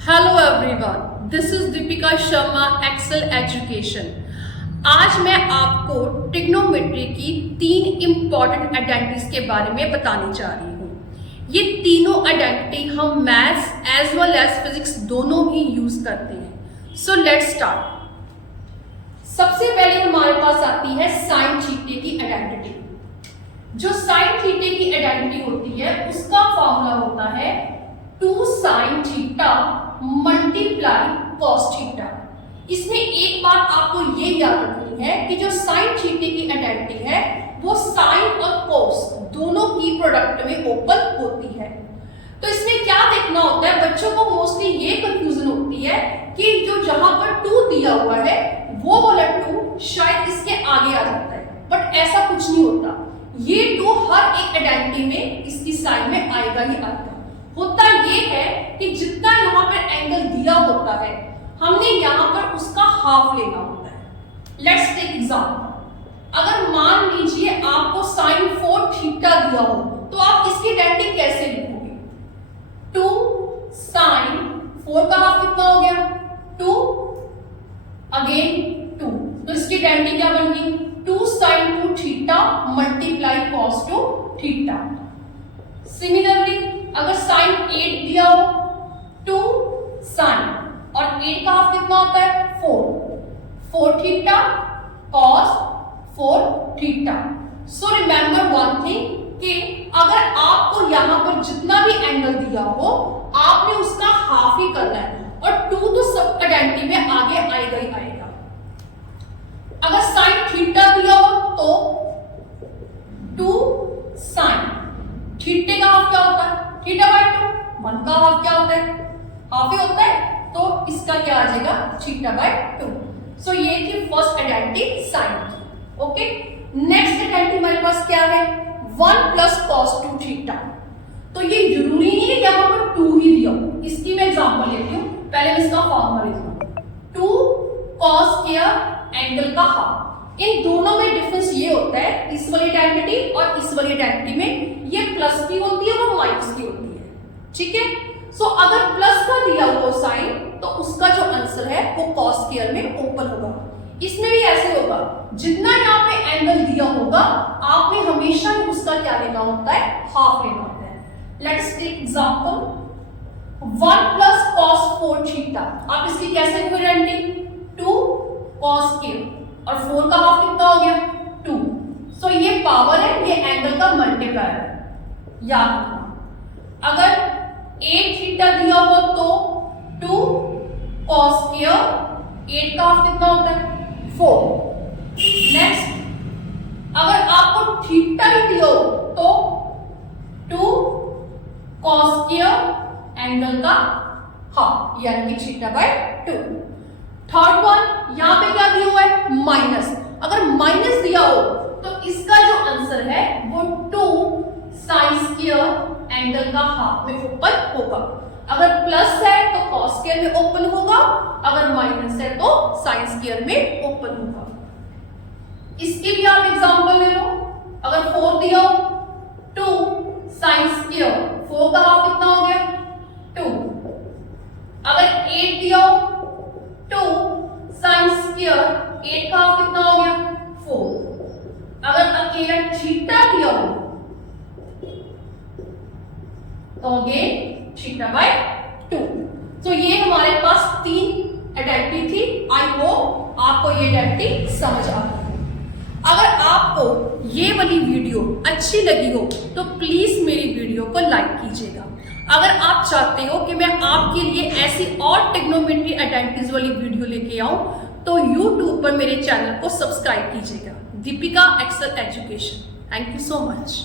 Hello everyone, this is Deepika Sharma, excel education. आज मैं आपको ट्रिग्नोमेट्री की 3 इंपॉर्टेंट आइडेंटिटीज के बारे में बताने जा रही हूँ। ये तीनों आइडेंटिटी हम maths as well as physics दोनों ही यूज करते हैं। So let's start. सबसे पहले हमारे पास आती है साइन थीटा की आइडेंटिटी। जो साइन थीटा की आइडेंटिटी होती है उसका फॉर्मूला होता है 2 sin theta multiply cos theta. इसमें एक बात आपको ये याद रखनी है कि जो साइन थीटा की आइडेंटिटी है वो साइन और कॉस दोनों की प्रोडक्ट में ओपन होती है। तो इसमें क्या देखना होता है, बच्चों को मोस्टली ये कंफ्यूजन होती है कि जो जहां पर 2 दिया हुआ है वो वाला 2 शायद इसके आगे आ जाता है, बट ऐसा कुछ नहीं होता। ये 2 हर एक आइडेंटिटी में इसकी साइन में आएगा ही आएगा। होता ये है कि जितना यहाँ पर एंगल दिया होता है हमने यहाँ पर उसका हाफ लेना होता है। Let's take example. अगर मान लीजिए आपको साइन 4 थीटा दिया हो तो आप इसकी आइडेंटिटी कैसे लिखोगे? 2 साइन 4 का हाफ कितना हो गया? 2 अगेन 2, तो इसकी आइडेंटिटी क्या बन गई? 2 sine 2 theta multiply cos 2 theta. Similarly अगर साइन 8 दिया हो 2 साइन और 8 का हाफ कितना होता है? 4 theta cos 4 theta. So remember one thing कि अगर आपको यहां पर जितना भी एंगल दिया हो आपने उसका हाफ ही करना है, और 2 तो सब आइडेंटिटी में आगे आएगा ही आएगा। अगर साइन थीटा दिया हो तो 2 साइन थीटे का हाफ क्या होता है? Theta by 2। 1 का हाफ क्या होता है? हाफ ही होता है, तो इसका क्या आ जाएगा? Theta by 2। सो ये थी फर्स्ट आइडेंटिटी साइन की। ओके, नेक्स्ट आइडेंटिटी हमारे पास क्या है? 1 प्लस कॉस 2 थीटा। तो ये जरूरी नहीं है यहां पर 2 ही दिया हो। इसकी मैं एग्जांपल लेती हूं, पहले मैं इसका फॉर्मूला लिखूंगा। 2 कॉस स्क्वायर एंगल का हाफ। इन दोनों में डिफरेंस ये होता है, इस वाली आइडेंटिटी और इस वाली आइडेंटिटी में ये प्लस भी होती है और माइनस भी होती है। ठीक है, सो अगर प्लस का दिया हुआ साइन तो उसका जो आंसर है वो कॉस स्क्वायर में ओपन होगा। इसमें भी ऐसे होगा, जितना यहाँ पे एंगल दिया होगा आपने हमेशा उसका क्या लेना होता है? हाफ लेना होता है। Let's take example 1 plus cos 4 theta. आप इसकी कैसे आइडेंटिटी? 2 कॉस स्क्वायर और 4 का हाफ कितना हो गया? 2। सो ये पावर है, ये एंगल का मल्टीप्लायर है, याद रखना। अगर 8 थीटा दिया हो तो 2 कॉस स्क्वायर 8 का हाफ कितना होता है? 4। नेक्स्ट, अगर आपको थीटा ही दिया हो तो 2 कॉस स्क्वायर एंगल का हाफ यानी कि थीटा बाय 2। थर्ड वन, यहां पे क्या दिया हुआ है? माइनस। अगर माइनस दिया हो तो इसका जो आंसर है वो 2 साइन स्क्वायर एंगल का हाफ में ओपन होगा। अगर प्लस है तो कॉस स्क्वायर में ओपन होगा, अगर माइनस है तो साइन स्क्वायर में ओपन होगा। इसकी भी आप एग्जांपल ले लो। अगर 4 दिया हो 2 साइन स्क्वायर 4 का हाफ कितना हो गया? 2। अगर 8 दिया हो 2 साइन स्क्वायर 8 का हाफ कितना हो गया? 4। अगर अकेला थीटा दिया हो तो अगेन थीटा बाय 2। तो ये हमारे पास 3 आइडेंटिटी थी। आई होप आपको ये आइडेंटिटी समझ आ गई। अगर आपको ये वाली वीडियो अच्छी लगी हो तो प्लीज मेरी वीडियो को लाइक कीजिएगा। अगर आप चाहते हो कि मैं आपके लिए ऐसी और ट्रिग्नोमेट्री आइडेंटिटीज वाली वीडियो लेके आऊं तो YouTube पर मेरे चैनल को सब्सक्राइब कीजिएगा, Deepika excel education. Thank you so much.